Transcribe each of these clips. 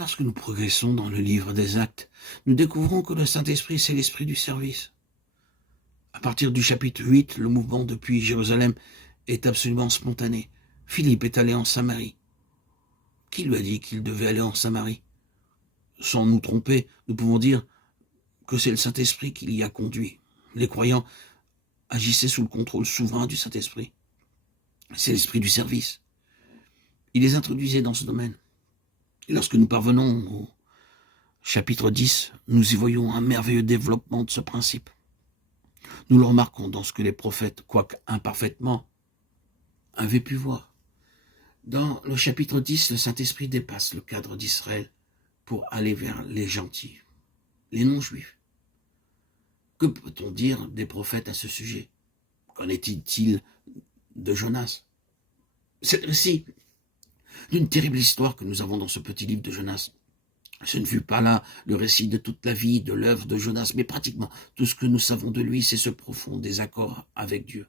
Lorsque nous progressons dans le livre des Actes, nous découvrons que le Saint-Esprit, c'est l'esprit du service. À partir du chapitre 8, le mouvement depuis Jérusalem est absolument spontané. Philippe est allé en Samarie. Qui lui a dit qu'il devait aller en Samarie? Sans nous tromper, nous pouvons dire que c'est le Saint-Esprit qui l'y a conduit. Les croyants agissaient sous le contrôle souverain du Saint-Esprit. C'est l'esprit du service. Il les introduisait dans ce domaine. Et lorsque nous parvenons au chapitre 10, nous y voyons un merveilleux développement de ce principe. Nous le remarquons dans ce que les prophètes, quoique imparfaitement, avaient pu voir. Dans le chapitre 10, le Saint-Esprit dépasse le cadre d'Israël pour aller vers les gentils, les non-juifs. Que peut-on dire des prophètes à ce sujet? Qu'en est-il de Jonas? C'est le récit d'une terrible histoire que nous avons dans ce petit livre de Jonas. Ce ne fut pas là le récit de toute la vie, de l'œuvre de Jonas, mais pratiquement tout ce que nous savons de lui, c'est ce profond désaccord avec Dieu.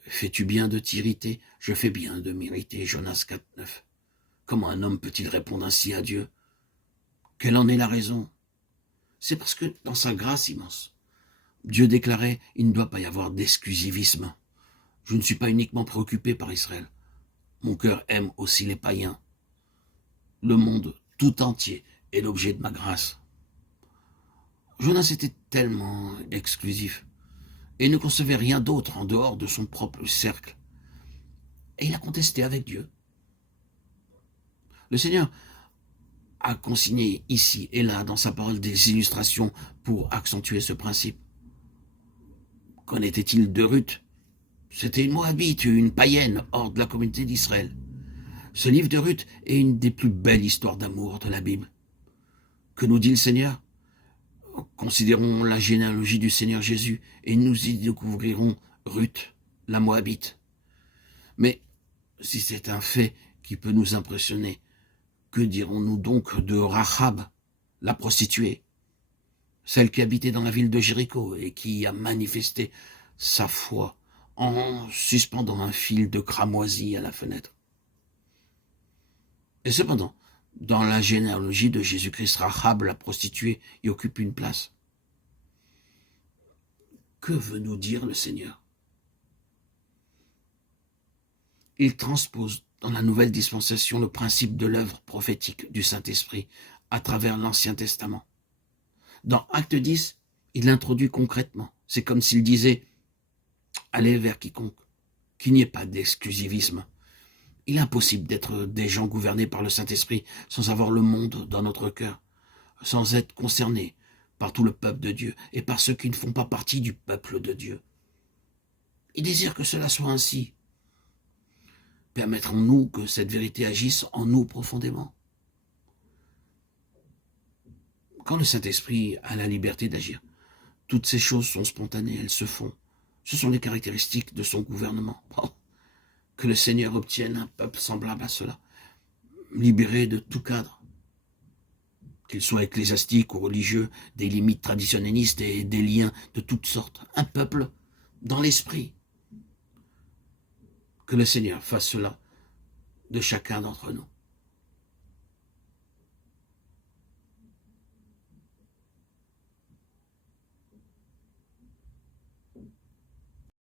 Fais-tu bien de t'irriter? Je fais bien de m'irriter. Jonas 4,9. Comment un homme peut-il répondre ainsi à Dieu? Quelle en est la raison? C'est parce que dans sa grâce immense, Dieu déclarait, il ne doit pas y avoir d'exclusivisme. Je ne suis pas uniquement préoccupé par Israël. Mon cœur aime aussi les païens. Le monde tout entier est l'objet de ma grâce. Jonas était tellement exclusif et ne concevait rien d'autre en dehors de son propre cercle. Et il a contesté avec Dieu. Le Seigneur a consigné ici et là dans sa parole des illustrations pour accentuer ce principe. Qu'en était-il de Ruth? C'était une Moabite, une païenne hors de la communauté d'Israël. Ce livre de Ruth est une des plus belles histoires d'amour de la Bible. Que nous dit le Seigneur? Considérons la généalogie du Seigneur Jésus et nous y découvrirons Ruth, la Moabite. Mais si c'est un fait qui peut nous impressionner, que dirons-nous donc de Rahab, la prostituée, celle qui habitait dans la ville de Jéricho et qui a manifesté sa foi en suspendant un fil de cramoisi à la fenêtre? Et cependant, dans la généalogie de Jésus-Christ, Rahab, la prostituée, y occupe une place. Que veut nous dire le Seigneur? Il transpose dans la nouvelle dispensation le principe de l'œuvre prophétique du Saint-Esprit à travers l'Ancien Testament. Dans Acte 10, il l'introduit concrètement. C'est comme s'il disait « Allez vers quiconque, qu'il n'y ait pas d'exclusivisme. » Il est impossible d'être des gens gouvernés par le Saint-Esprit sans avoir le monde dans notre cœur, sans être concernés par tout le peuple de Dieu et par ceux qui ne font pas partie du peuple de Dieu. Il désire que cela soit ainsi. Permettrons-nous que cette vérité agisse en nous profondément? Quand le Saint-Esprit a la liberté d'agir, toutes ces choses sont spontanées, elles se font. Ce sont les caractéristiques de son gouvernement. Oh, que le Seigneur obtienne un peuple semblable à cela, libéré de tout cadre, qu'il soit ecclésiastique ou religieux, des limites traditionnalistes et des liens de toutes sortes. Un peuple dans l'esprit. Que le Seigneur fasse cela de chacun d'entre nous.